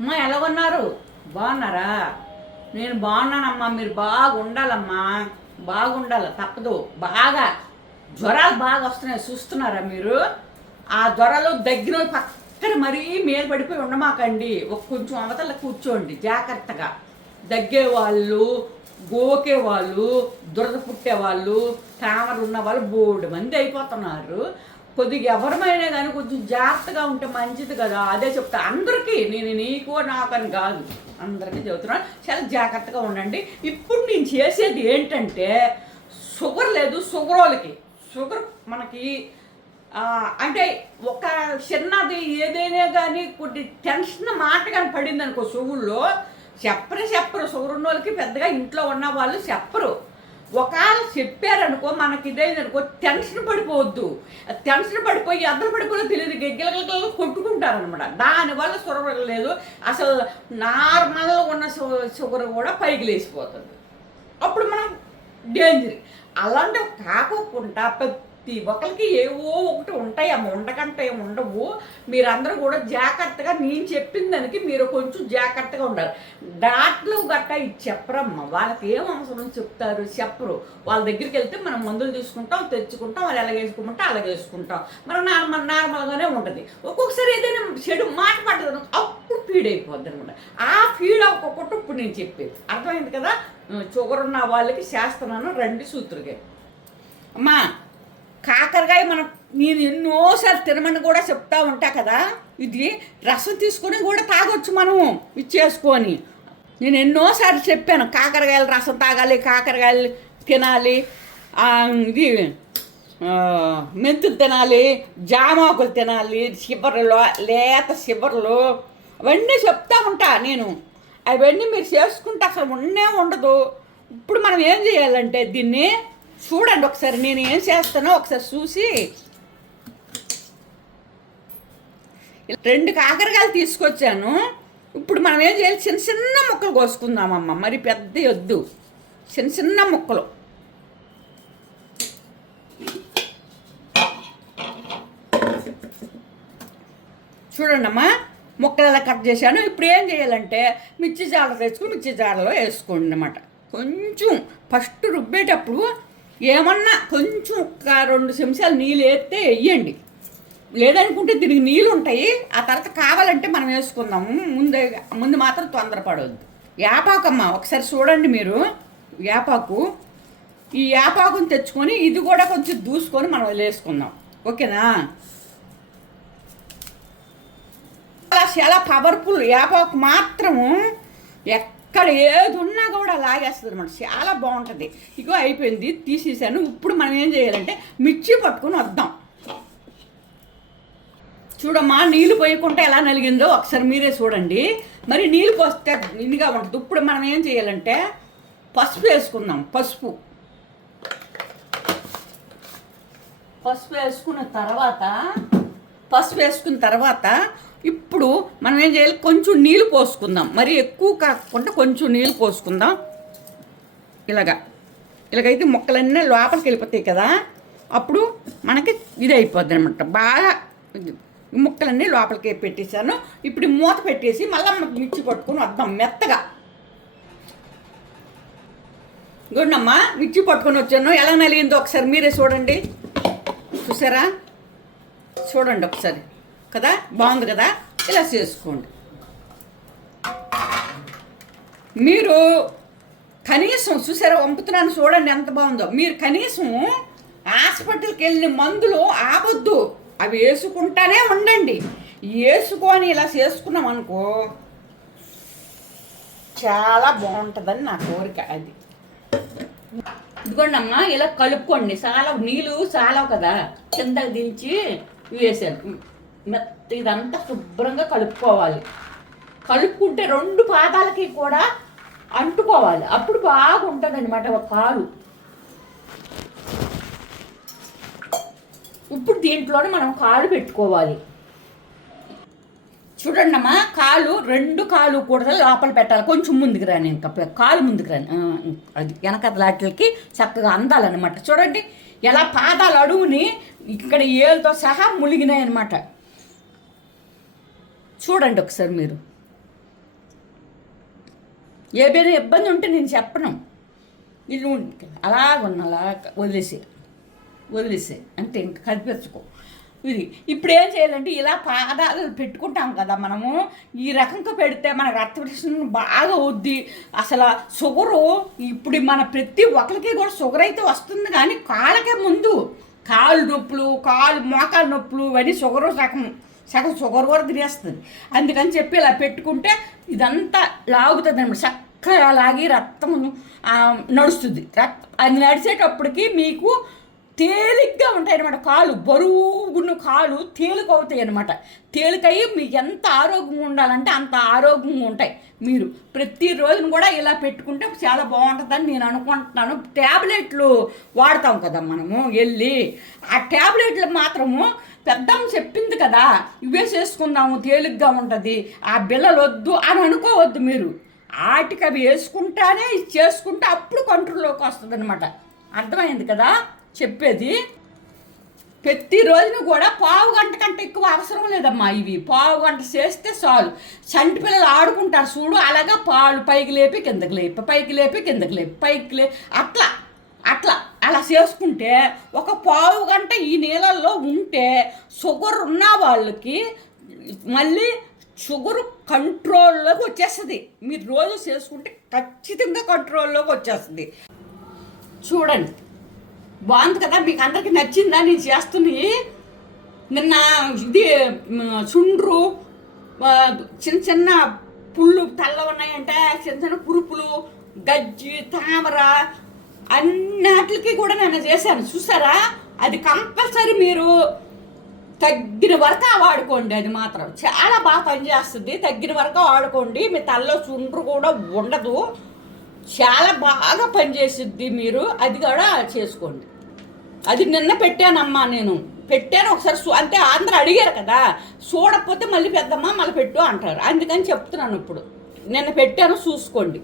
అమ్మా ఎలా ఉన్నారు బాగున్నారా? నేను బాగున్నానమ్మా మీరు బాగుండాలమ్మా. బాగుండాలి తప్పదు. బాగా జ్వరాలు బాగా వస్తున్నాయి చూస్తున్నారా మీరు? ఆ జ్వరాలు దగ్గర పక్కన మరీ మీద పడిపోయి ఉండమాకండి. ఒక కొంచెం అవతల కూర్చోండి జాగ్రత్తగా. దగ్గే వాళ్ళు గోకే వాళ్ళు దురద పుట్టే వాళ్ళు తామర ఉన్న వాళ్ళు బోర్డు మంది అయిపోతున్నారు. కొద్దిగా ఎవరమైనా కానీ కొంచెం జాగ్రత్తగా ఉంటే మంచిది కదా. అదే చెప్తా. అందరికీ నేను నీకు నాకని కాదు. అందరికీ చెబుతున్నాను. చాలా జాగ్రత్తగా ఉండండి. ఇప్పుడు నేను చేసేది ఏంటంటే షుగర్ లేదు షుగర్ వాళ్ళకి. షుగర్ మనకి అంటే ఒక చిన్నది ఏదైనా కానీ కొన్ని టెన్షన్ మాట కానీ పడింది అనుకో షుగుల్లో చెప్పరు చెప్పరు. షుగర్ ఉన్న వాళ్ళకి పెద్దగా ఇంట్లో ఉన్న వాళ్ళు చెప్పరు. ఒకవేళ చెప్పారనుకో మనకి ఇదైందనుకో టెన్షన్ పడిపోవద్దు. టెన్షన్ పడిపోయి ఎద్దరు పడిపోయో తెలియదు. గెగ్గెలగలు కొట్టుకుంటారు అనమాట దానివల్ల షుగర్ లేదు అసలు నార్మల్గా ఉన్న షుగర్ కూడా పైకి లేచిపోతుంది అప్పుడు మనం డేంజర్ అలాంటివి కాకుండా ప్రతి ఒక్కరికి ఏవో ఒకటి ఉంటాయి. అవి ఉండకంటే ఉండవు. మీరందరూ కూడా జాగ్రత్తగా నేను చెప్పిన దానికి మీరు కొంచెం జాగ్రత్తగా ఉండాలి. డాక్టర్లు గట్టా ఇది చెప్పరమ్మ. వాళ్ళకి ఏం అవసరం చెప్తారు? చెప్పరు. వాళ్ళ దగ్గరికి వెళ్తే మనం మందులు తీసుకుంటాం తెచ్చుకుంటాం వాళ్ళు ఎలా వేసుకుంటే అలాగే వేసుకుంటాం. మనం నార్మల్ నార్మల్గానే ఉంటుంది. ఒక్కొక్కసారి ఏదైనా చెడు మాట పడ్డది అప్పుడు ఫీడ్ అయిపోద్ది అనమాట. ఆ ఫీడ్ అవ్వకుండా ఇప్పుడు నేను చెప్పేది. అర్థమైంది కదా? షుగర్ ఉన్న వాళ్ళకి చేస్తున్నాను రండి సూత్రుగా అమ్మా కాకరకాయ మనం నేను ఎన్నోసార్లు తినమని కూడా చెప్తా ఉంటా కదా. ఇది రసం తీసుకొని కూడా తాగొచ్చు మనము ఇచ్చేసుకొని నేను ఎన్నోసార్లు చెప్పాను కాకరకాయలు రసం తాగాలి కాకరకాయలు తినాలి ఇది మెంతులు తినాలి జామాకులు తినాలి చివరలు లేత చివరలు అవన్నీ చెప్తా ఉంటా నేను. అవన్నీ మీరు చేసుకుంటే అసలు ఉండే ఉండదు. ఇప్పుడు మనం ఏం చేయాలంటే దీన్ని చూడండి ఒకసారి నేను ఏం చేస్తానో ఒకసారి చూసి. రెండు కాకరకాయలు తీసుకొచ్చాను. ఇప్పుడు మనం ఏం చేయాలి? చిన్న చిన్న ముక్కలు కోసుకుందామమ్మ మరి పెద్ద వద్దు. చిన్న చిన్న ముక్కలు. చూడండి అమ్మా ముక్కలు ఎలా కట్ చేశాను. ఇప్పుడు ఏం చేయాలంటే మిర్చి జాడ తెచ్చుకుని మిర్చి జాడలో వేసుకోండి అనమాట కొంచెం ఫస్ట్ రుబ్బేటప్పుడు ఏమన్నా కొంచెం ఒక రెండు చెంచాలు నీళ్ళు వేస్తే వెయ్యండి లేదనుకుంటే దీనికి నీళ్ళు ఉంటాయి. ఆ తర్వాత కావాలంటే మనం వేసుకుందాము ముందే ముందు మాత్రం తొందరపడవద్దు. యాపాకమ్మ ఒకసారి చూడండి మీరు. యాపాకు. ఈ యాపాకుని తెచ్చుకొని ఇది కూడా కొంచెం దూసుకొని మనం వేసుకుందాం. ఓకేనా? చాలా చాలా పవర్ఫుల్ యాపాకు మాత్రము ఎక్కడ ఏది ఉన్నా కూడా లాగేస్తుంది అనమాట చాలా బాగుంటుంది. ఇగో అయిపోయింది తీసేసాను. ఇప్పుడు మనం ఏం చేయాలంటే మిర్చి పట్టుకొని వద్దాం. చూడమ్మా నీళ్ళు పోయకుండా ఎలా నలిగిందో ఒకసారి మీరే చూడండి. మరి నీళ్ళు పోస్తే నిండుగా ఉంటుంది. ఇప్పుడు మనం ఏం చేయాలంటే పసుపు వేసుకుందాం పసుపు. పసుపు వేసుకున్న తర్వాత పసుపు వేసుకున్న తర్వాత ఇప్పుడు మనం ఏం చేయాలి? కొంచెం నీళ్ళు పోసుకుందాం. మరి ఎక్కువ కాకుండా కొంచెం నీళ్ళు పోసుకుందాం. ఇలాగా. ఇలాగైతే మొక్కలన్నీ లోపలికి వెళ్ళిపోతాయి కదా. అప్పుడు మనకి ఇది అయిపోద్ది అనమాట బాగా ముక్కలన్నీ లోపలికి పెట్టేశాను. ఇప్పుడు మూత పెట్టేసి మళ్ళీ మిర్చి పట్టుకొని వద్దాం మెత్తగా. గుండమ్మా మిర్చి పట్టుకొని వచ్చాను. ఎలా నలిగిందో ఒకసారి మీరే చూడండి. చూసారా? చూడండి ఒకసారి. కదా? బాగుంది కదా? ఇలా చేసుకోండి. మీరు కనీసం చూసారా వంపుతున్నాను చూడండి ఎంత బాగుందో. మీరు కనీసం హాస్పిటల్కి వెళ్ళిన మందులు ఆపొద్దు. అవి వేసుకుంటానే ఉండండి. వేసుకొని ఇలా చేసుకున్నాం అనుకో చాలా బాగుంటుందని నా కోరిక అది. ఇదిగోండి అమ్మా ఇలా కలుపుకోండి. చాలా నీళ్ళు చాలా కదా? కింద దించి వేసాను మెత్త ఇదంతా శుభ్రంగా కలుపుకోవాలి. కలుపుకుంటే రెండు పాదాలకి కూడా అంటుకోవాలి. అప్పుడు బాగుంటుంది అనమాట ఒక కాలు. ఇప్పుడు దీంట్లోనే మనం కాలు పెట్టుకోవాలి. చూడండి అమ్మా కాలు రెండు కాలు కూడా లోపల పెట్టాలి. కొంచెం ముందుకు రాని ఇంకా కాలు ముందుకు రాని అది వెనక లాట్లకి చక్కగా అందాలన్నమాట. చూడండి ఎలా పాదాలు అడుగుని ఇక్కడ ఏళ్ళతో సహా మునిగినాయన్నమాట చూడండి ఒకసారి మీరు. ఏమైనా ఇబ్బంది ఉంటే నేను చెప్పను. ఇల్లు అలాగున్న అలా వదిలేసే వదిలేసే అంతే ఇంకా కనిపించుకో ఇది ఇప్పుడు ఏం చేయాలంటే ఇలా పాదాలు పెట్టుకుంటాం కదా మనము ఈ రకంగా పెడితే మన రక్తపరిశ్రమ బాగా వద్ది అసలు షుగరు ఇప్పుడు మన ప్రతి ఒక్కరికి కూడా షుగర్ అయితే వస్తుంది కానీ కాళ్ళకే ముందు. కాళ్ళు నొప్పులు కాళ్ళు మోకాలు నొప్పులు ఇవన్నీ షుగరు రకం. సగం షుగర్ కూడా తినేస్తుంది. అందుకని చెప్పి ఇలా పెట్టుకుంటే ఇదంతా లాగుతుంది అనమాట. చక్కగా లాగి రక్తం నడుస్తుంది. రక్త అది నడిచేటప్పటికి మీకు తేలిగ్గా ఉంటాయి అనమాట బరువు గున్న కాలు తేలిక అవుతాయి అనమాట తేలికయ్యి మీకు ఎంత ఆరోగ్యంగా ఉండాలంటే అంత ఆరోగ్యంగా ఉంటాయి. మీరు ప్రతిరోజును కూడా ఇలా పెట్టుకుంటే చాలా బాగుంటుందని నేను అనుకుంటున్నాను. ట్యాబ్లెట్లు వాడతాం కదా మనము వెళ్ళి. ఆ ట్యాబ్లెట్లు మాత్రము పెద్దమ్మ చెప్పింది కదా ఇవే చేసుకుందాము తేలిగ్గా ఉంటుంది. ఆ బిల్లలు వద్దు అని అనుకోవద్దు మీరు. ఆటికి అవి వేసుకుంటానే చేసుకుంటే అప్పుడు కంట్రోల్లోకి వస్తుంది అనమాట అర్థమైంది కదా? చెప్పేది? ప్రతిరోజును కూడా పావు గంట కంటే ఎక్కువ అవసరం లేదమ్మా ఇవి. పావు గంట చేస్తే చాలు. చంటి పిల్లలు ఆడుకుంటారు చూడు అలాగా పాలు పైకి లేపి కిందకి లేపి పైకి లేపి కిందకి లేపి పైకి లే అట్లా అట్లా అలా చేసుకుంటే ఒక పావు గంట ఈ నీళ్ళల్లో ఉంటే షుగర్ ఉన్న వాళ్ళకి మళ్ళీ షుగర్ కంట్రోల్లోకి వచ్చేస్తుంది. మీరు రోజు చేసుకుంటే ఖచ్చితంగా కంట్రోల్లోకి వచ్చేస్తుంది. చూడండి. బాగుంది కదా మీకు అందరికి నచ్చిందా? నేను చేస్తుంది నిన్న ఇది చుండ్రు చిన్న చిన్న పుళ్ళు తెల్ల ఉన్నాయంటే చిన్న చిన్న కురుపులు గజ్జి తామర అన్నిటికి కూడా నేను చేశాను. చూసారా? అది కంపల్సరీ మీరు తగ్గిన వరకు వాడుకోండి అది మాత్రం. చాలా బాగా పనిచేస్తుంది. తగ్గిన వరకు వాడుకోండి. మీ తలలో చుండ్రు కూడా ఉండదు. చాలా బాగా పనిచేసిద్ది మీరు. అది కూడా చేసుకోండి. అది నిన్న పెట్టానమ్మా నేను. పెట్టాను ఒకసారి అంటే అందరూ అడిగారు కదా చూడకపోతే మళ్ళీ పెద్దమ్మ మళ్ళీ పెట్టు అంటారు. అందుకని చెప్తున్నాను ఇప్పుడు. నిన్న పెట్టాను చూసుకోండి.